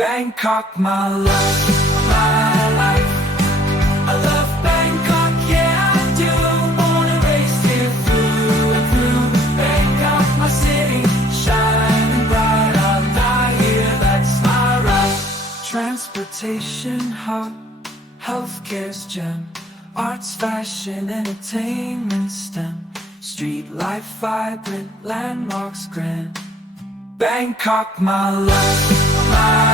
Bangkok, my love, my life. I love Bangkok, yeah I do. Wanna race here through and through. Bangkok, my city, shining bright. I'll die here, that's my right. Transportation hub, healthcare's gem, arts, fashion, entertainment STEM. Street life vibrant, landmarks grand. Bangkok, my love, my